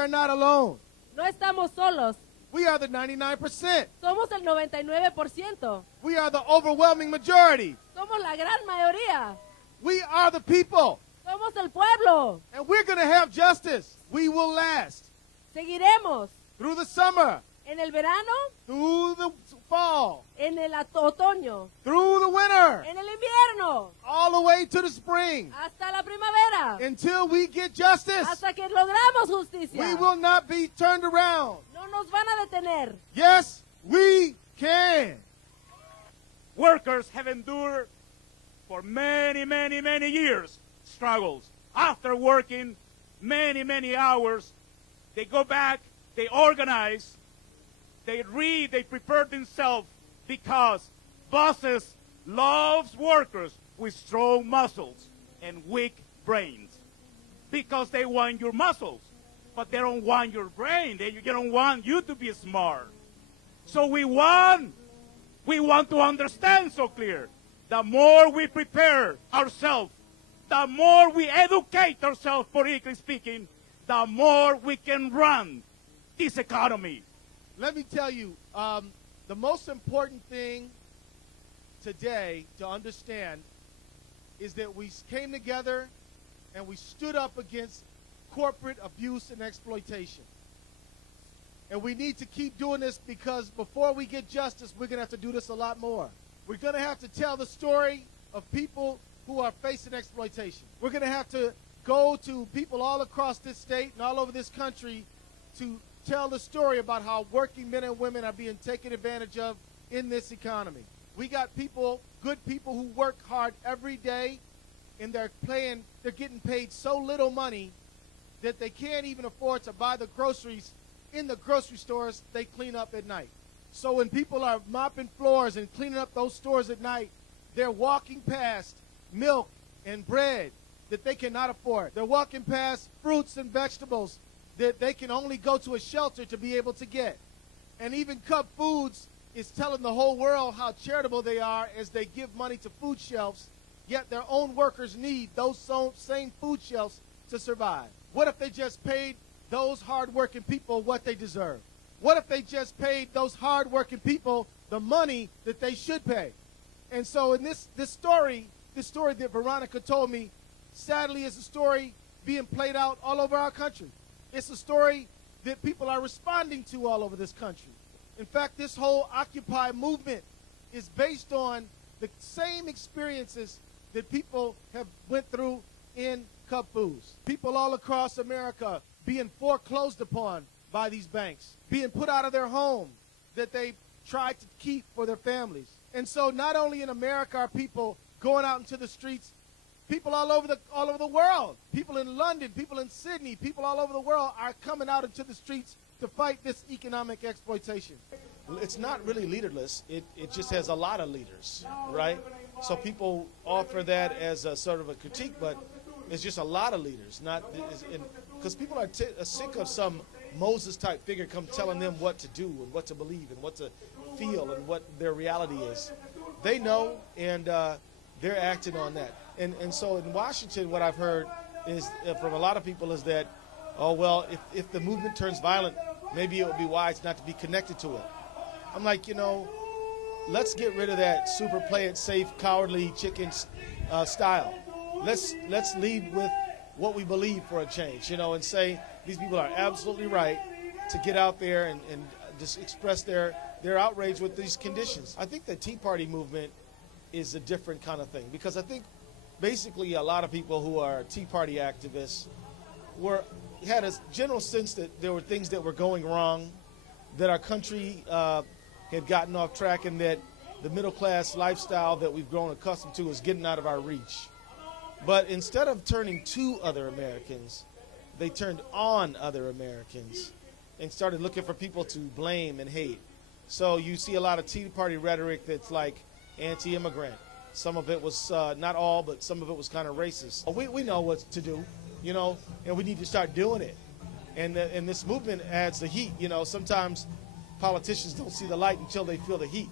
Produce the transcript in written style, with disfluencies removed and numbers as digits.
are not alone. No estamos solos. We are the 99%. Somos el 99%. We are the overwhelming majority. Somos la gran mayoría. We are the people. Somos el pueblo. And we're going to have justice. We will last. Seguiremos. Through the summer. En el verano. Through the fall. En el otoño. Through the winter. En el invierno. All the way to the spring. Hasta la primavera. Until we get justice. Hasta que logramos justicia. We will not be turned around. No nos van a detener. Yes, we can. Workers have endured for many years struggles. After working many hours, they go back, they organize, they read, they prepare themselves because bosses loves workers with strong muscles and weak brains. Because they want your muscles, but they don't want your brain. They don't want you to be smart. So we want to understand so clear. The more we prepare ourselves, the more we educate ourselves, politically speaking, the more we can run this economy. Let me tell you, the most important thing today to understand is that we came together and we stood up against corporate abuse and exploitation. And we need to keep doing this because before we get justice, we're going to have to do this a lot more. We're going to have to tell the story of people who are facing exploitation. We're going to have to go to people all across this state and all over this country to tell the story about how working men and women are being taken advantage of in this economy. We got people, good people who work hard every day, and they're getting paid so little money that they can't even afford to buy the groceries in the grocery stores they clean up at night. So when people are mopping floors and cleaning up those stores at night, they're walking past milk and bread that they cannot afford. They're walking past fruits and vegetables that they can only go to a shelter to be able to get. And even Cup Foods is telling the whole world how charitable they are as they give money to food shelves, yet their own workers need those same food shelves to survive. What if they just paid those hard-working people what they deserve? What if they just paid those hard-working people the money that they should pay? And so in this story that Veronica told me, sadly is a story being played out all over our country. It's a story that people are responding to all over this country. In fact, this whole Occupy movement is based on the same experiences that people have went through in Cup Foods. People all across America being foreclosed upon by these banks, being put out of their home that they tried to keep for their families. And so not only in America are people going out into the streets, people all over the world, people in London, people in Sydney, people all over the world are coming out into the streets to fight this economic exploitation. It's not really leaderless. It just has a lot of leaders, right? So people offer that as a sort of a critique, but it's just a lot of leaders. Because people are sick of some Moses-type figure come telling them what to do and what to believe and what to feel and what their reality is. They know, and they're acting on that. And so in Washington, what I've heard is from a lot of people is that, oh, well, if the movement turns violent, maybe it would be wise not to be connected to it. I'm like, let's get rid of that super play it safe, cowardly chicken style. Let's lead with what we believe for a change, and say these people are absolutely right to get out there and just express their outrage with these conditions. I think the Tea Party movement is a different kind of thing, because I think basically a lot of people who are Tea Party activists had a general sense that there were things that were going wrong, that our country had gotten off track, and that the middle-class lifestyle that we've grown accustomed to is getting out of our reach. But instead of turning to other Americans, they turned on other Americans and started looking for people to blame and hate. So you see a lot of Tea Party rhetoric that's like anti-immigrant. Some of it was, not all, but some of it was kind of racist. We know what to do, and we need to start doing it. And this movement adds the heat. Sometimes politicians don't see the light until they feel the heat.